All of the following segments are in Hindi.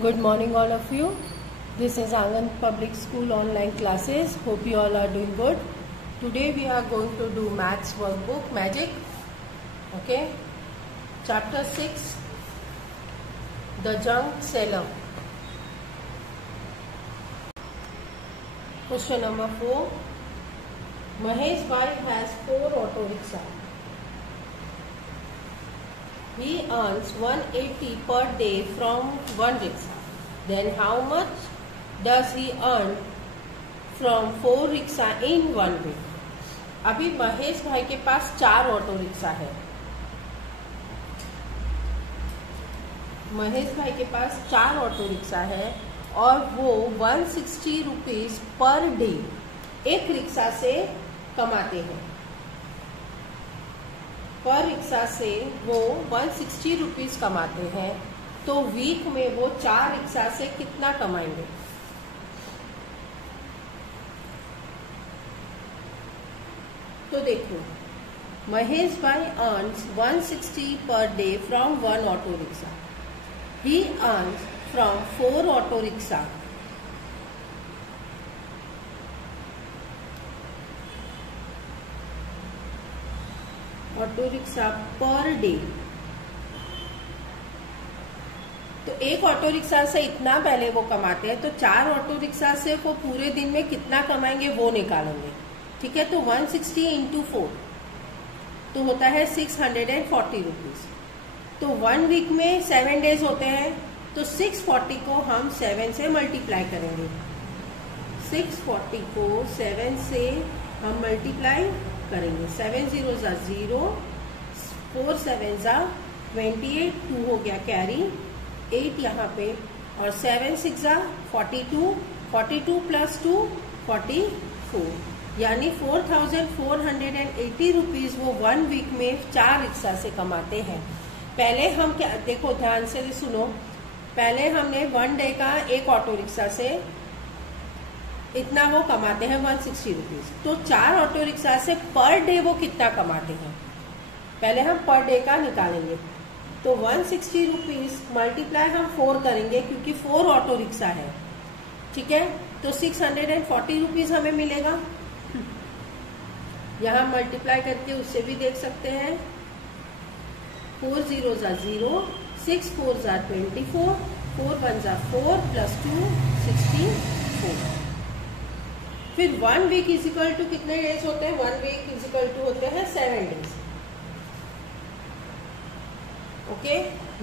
Good morning all of you. This is Angan Public School online classes. Hope you all are doing good. Today we are going to do maths workbook magic. Okay. Chapter 6, The Junk Seller. Question number 4. Mahesh Bhai has 4 auto rickshaws. He earns 180 per day from one rickshaw. Then how much does he earn from 4 rickshaw in 1 week? अभी महेश भाई के पास 4 ऑटो रिक्शा है। महेश भाई के पास 4 ऑटो रिक्शा है और वो 160 रुपीज पर डे एक रिक्शा से कमाते हैं। पर रिक्शा से वो 160 रुपीज कमाते हैं, तो वीक में वो 4 रिक्शा से कितना कमाएंगे? तो देखो, Mahesh bhai earns 160 per day from 1 auto rickshaw. He earns from 4 auto rickshaw. Auto rickshaw per day. तो एक ऑटो रिक्शा से इतना पहले वो कमाते हैं, तो 4 ऑटो रिक्शा से वो पूरे दिन में कितना कमाएंगे वो निकालेंगे. ठीक है, तो 160 इंटू 4 तो होता है 640 रुपीज. तो 1 वीक में 7 डेज होते हैं, तो 640 को हम 7 से मल्टीप्लाई करेंगे. 640 को 7 से हम मल्टीप्लाई करेंगे. 7 0 ज़ा 0, 4 7 ज़ा 28, 2 हो गया कैरी, 8 यहाँ पे, और 7 6 ज़ा 42, 42 प्लस 2 44, यानी 4480 रुपीज वो 1 वीक में 4 रिक्शा से कमाते हैं. पहले हम क्या, देखो ध्यान से सुनो, पहले हमने 1 डे का एक ऑटो रिक्शा से इतना वो कमाते हैं 160 रुपीज. तो 4 ऑटो रिक्शा से पर डे वो कितना कमाते हैं, पहले हम पर डे का निकालेंगे. तो 160 रुपीज मल्टीप्लाई हम 4 करेंगे, क्योंकि 4 ऑटो रिक्शा है. ठीक है, तो 640 रुपीज हमें मिलेगा. यहाँ मल्टीप्लाई करके उससे भी देख सकते हैं. 4 0 ज़ा 0, 6 4 ज़ा 24, 4 1 ज़ा 4 प्लस 2 64. फिर 1 वीक इजिकल टू कितने डेज होते हैं? 1 वीक इजिकल टू होते हैं 7 डेज. ओके,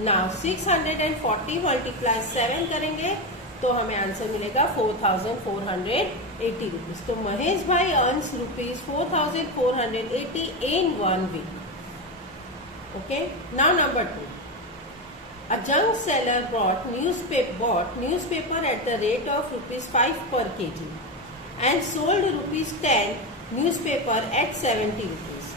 नाउ 640 मल्टीप्लाई 7 करेंगे तो हमें आंसर मिलेगा 4480 रुपीज. तो Mahesh bhai earns rupees 4480 in 1 week. Okay, now number 2. A junk seller bought newspaper at the rate of rupees 5 per kg and sold rupees 10 newspaper at 70 rupees.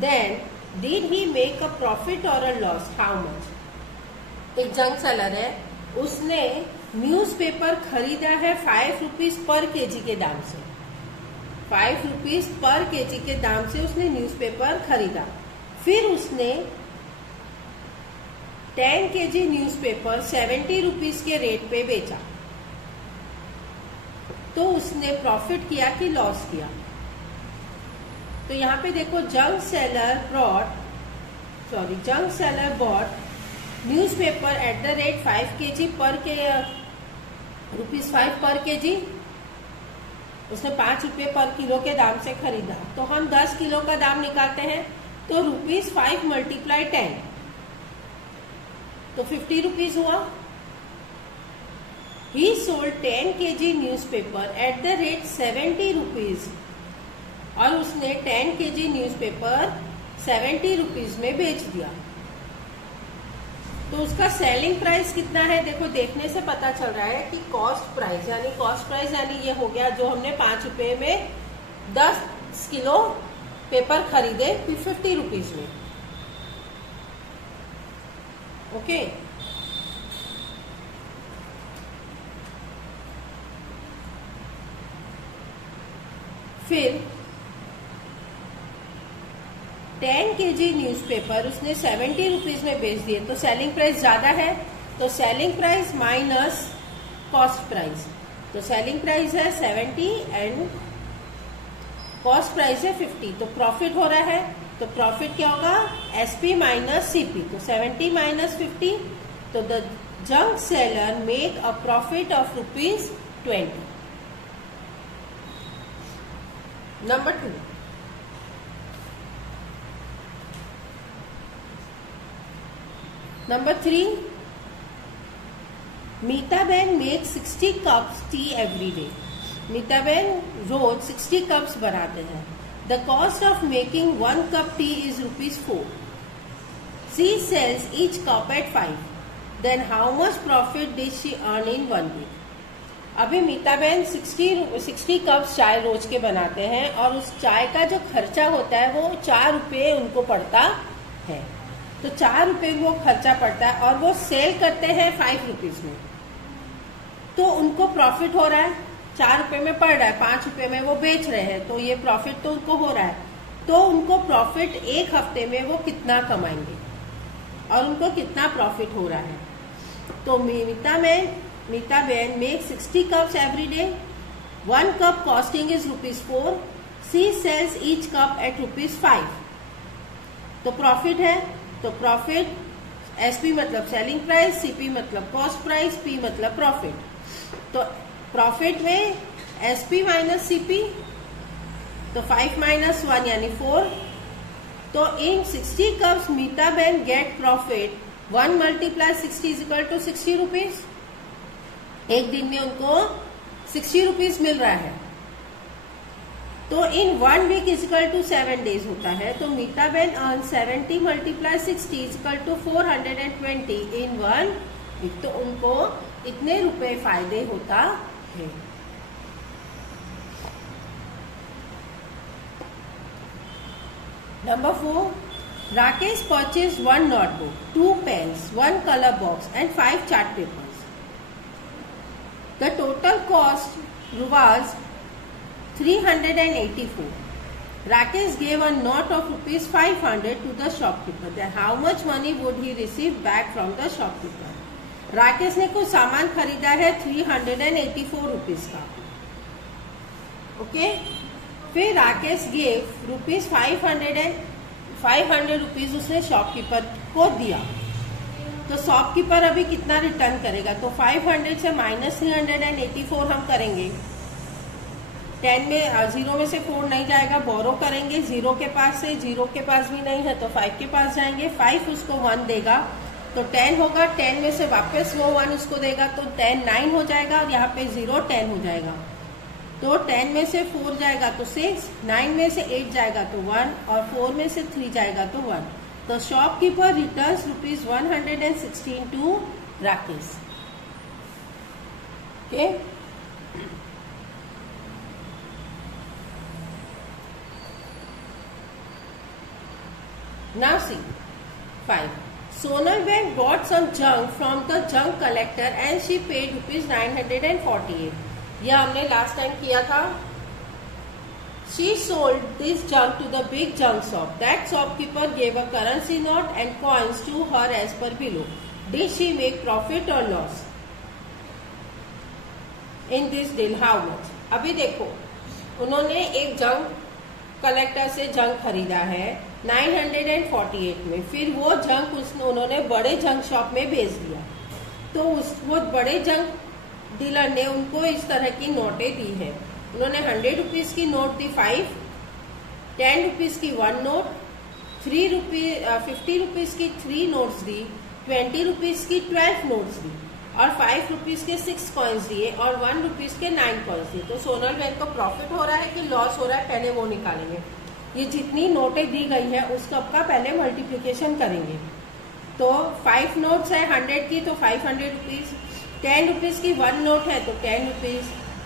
Then did he make a profit or a loss? How much? एक जंक सेलर है, उसने न्यूज़पेपर खरीदा है 5 रुपीज पर केजी के दाम से. 5 रुपीज पर केजी के दाम से उसने न्यूज़पेपर खरीदा. फिर उसने 10 केजी न्यूज़पेपर 70 रुपीज के रेट पे बेचा. तो उसने प्रॉफिट किया कि लॉस किया? तो यहाँ पे देखो, junk seller bought newspaper at the rate 5 KG पर के रुपीज 5 पर केजी. उसने 5 रुपये पर किलो के दाम से खरीदा. तो हम 10 किलो का दाम निकालते हैं, तो रुपीज 5 मल्टीप्लाई 10 तो 50 रुपीज हुआ. ही sold 10 KG newspaper at the rate 70 rupees, और उसने 10 केजी न्यूज़पेपर 70 रुपीज में बेच दिया. तो उसका सेलिंग प्राइस कितना है? देखो, देखने से पता चल रहा है कि कॉस्ट प्राइस यानी ये हो गया, जो हमने 5 रुपए में 10 किलो पेपर खरीदे 50 रुपीज में. ओके, फिर 10 kg न्यूज़पेपर उसने 70 रुपीज में बेच दिए, तो सेलिंग प्राइस ज्यादा है, तो selling price minus cost price, तो सेलिंग प्राइस है 70 एंड कॉस्ट प्राइस है 50, तो प्रॉफिट हो रहा है। तो प्रॉफिट क्या होगा, एसपी माइनस सीपी, तो 70 माइनस 50, तो the junk seller make a profit of ₹20। Number 2, number 3, Mitaben make 60 cups tea every day. Mitaben रोज 60 कप्स बनाते हैं। The cost of making 1 cup tea is ₹4। She sells each cup at 5। Then how much profit did she earn in 1 week. अभी मीताबेन 60 कप्स चाय रोज के बनाते हैं और उस चाय का जो खर्चा होता है वो 4 रुपये उनको पड़ता है। तो 4 रुपये वो खर्चा पड़ता है और वो सेल करते हैं 5 रुपीज में, तो उनको प्रॉफिट हो रहा है। 4 रुपये में पड़ रहा है, 5 रुपये में वो बेच रहे हैं, तो ये प्रॉफिट तो उनको हो रहा है। तो उनको प्रॉफिट एक हफ्ते में वो कितना कमाएंगे और उनको कितना प्रॉफिट हो रहा है। तो Mitaben make 60 cups every day. 1 cup costing is ₹4। She sells each cup at ₹5। तो प्रॉफिट है, तो प्रॉफिट एसपी मतलब सेलिंग प्राइस, सीपी मतलब कॉस्ट प्राइस, पी मतलब प्रॉफिट। तो प्रॉफिट में एसपी माइनस सीपी, तो 5 माइनस 1 यानी 4। तो in 60 cups Mitaben get profit 1 multiply 60 is equal to 60 rupees. एक दिन में उनको 60 रुपीज मिल रहा है। तो in 1 week is equal to 7 days होता है। तो Mitaben earn 70 multiply 60 is equal to 420 in 1 week. तो उनको इतने रुपए फायदे होता है। Number 4, Rakesh purchase 1 notebook, 2 pens, 1 colour box and 5 chart papers. The total cost was 384. Rakesh gave a note of ₹500 to the shopkeeper. Then how much money would he receive back from the shopkeeper? Rakesh ने कुछ सामान खरीदा है 384 रुपीज का। ओके, फिर राकेश गेव ₹500 रुपीज उसने शॉपकीपर को दिया। तो शॉपकीपर अभी कितना रिटर्न करेगा, तो 500 से माइनस 384 हम करेंगे। 10 में 0 में से 4 नहीं जाएगा, बोरो करेंगे 0 के पास से, 0 के पास भी नहीं है तो 5 के पास जाएंगे, 5 उसको 1 देगा तो 10 होगा, 10 में से वापस वो 1 उसको देगा तो 10 9 हो जाएगा और यहाँ पे 0 10 हो जाएगा। तो 10 में से 4 जाएगा तो 6, 9 में से 8 जाएगा तो 1 और 4 में से 3 जाएगा तो 1। तो shopkeeper returns ₹116 to Rakesh. Okay, now see 5. Sonal Ben bought some junk from the junk collector and she paid ₹948. यह हमने लास्ट टाइम किया था। She sold this junk to the big junk shop. That shopkeeper gave a currency note and coins to her as per below. Did she make profit or loss? In this deal, how much? अभी देखो, उन्होंने एक जंक कलेक्टर से जंक खरीदा है 948 में, फिर वो जंक उन्होंने बड़े जंक शॉप में बेच दिया। तो वो बड़े जंक डीलर ने उनको इस तरह की नोटें दी है। उन्होंने 100 रुपीज की नोट दी 5, 10 रुपीज की 1 नोट, 50 रुपीज की 3 नोट्स दी, 20 रुपीज की 12 नोट्स दी और 5 रुपीज के 6 कॉइन्स दिए और 1 रुपीज के 9 कॉइन्स दिए। तो सोनल बैंक को प्रॉफिट हो रहा है कि लॉस हो रहा है, पहले वो निकालेंगे। ये जितनी नोटें दी गई है उसका पहले मल्टीप्लिकेशन करेंगे। तो 5 नोट्स है 100 की तो 500 रुपीज, 10 रुपीज की 1 नोट है तो 10 रुपीज,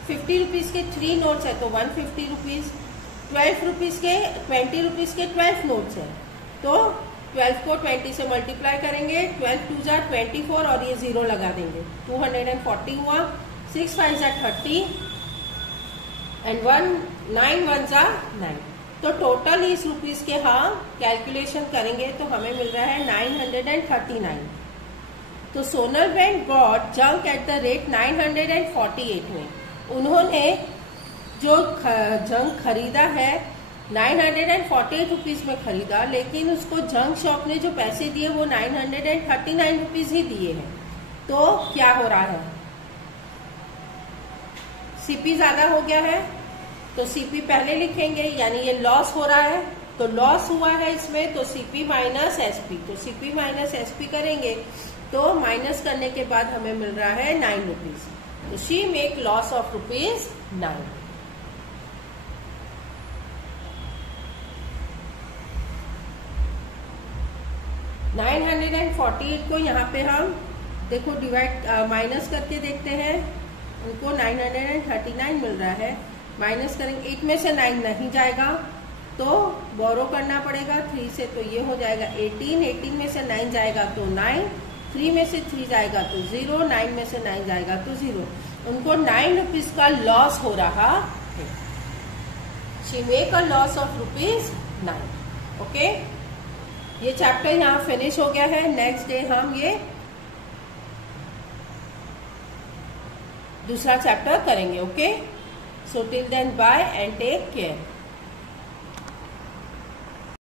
50 रुपीज के 3 नोट्स है तो 150 रुपीज, 20 रुपीज के 12 नोट्स है तो 12 को 20 से मल्टीप्लाई करेंगे, 12 2 जा 24 और ये 0 लगा देंगे, 240 हुआ, 6 5 जा 30, एंड 9 वन जा 9। तो टोटल इस रुपीज के हम कैलकुलेशन करेंगे तो हमें मिल रहा है 939। तो Sonal bank got junk eight the rate 948 में। उन्होंने जो जंक खरीदा है 948 रुपीज में खरीदा, लेकिन उसको जंक शॉप ने जो पैसे दिए वो 939 रुपीज ही दिए हैं। तो क्या हो रहा है, सीपी ज्यादा हो गया है, तो सीपी पहले लिखेंगे, यानी ये लॉस हो रहा है, तो लॉस हुआ है इसमें, तो सीपी माइनस एसपी। तो सीपी माइनस एसपी करेंगे तो माइनस करने के बाद हमें मिल रहा है 9 रुपीज। तो she make loss of rupees 9। $948 को यहाँ पे हम देखो डिवाइड माइनस करके देखते हैं, उनको 939 मिल रहा है। माइनस करेंगे, 8 में से 9 नहीं जाएगा तो बोरो करना पड़ेगा 3 से, तो ये हो जाएगा 18 में से 9 जाएगा तो 9, 3 में से 3 जाएगा तो 0, 9 में से 9 जाएगा तो 0। उनको 9 रुपीज का लॉस हो रहा है। She make a loss of rupees 9। Okay, ये चैप्टर यहाँ फिनिश हो गया है। नेक्स्ट डे हम ये दूसरा चैप्टर करेंगे। Okay, so till then bye and take care.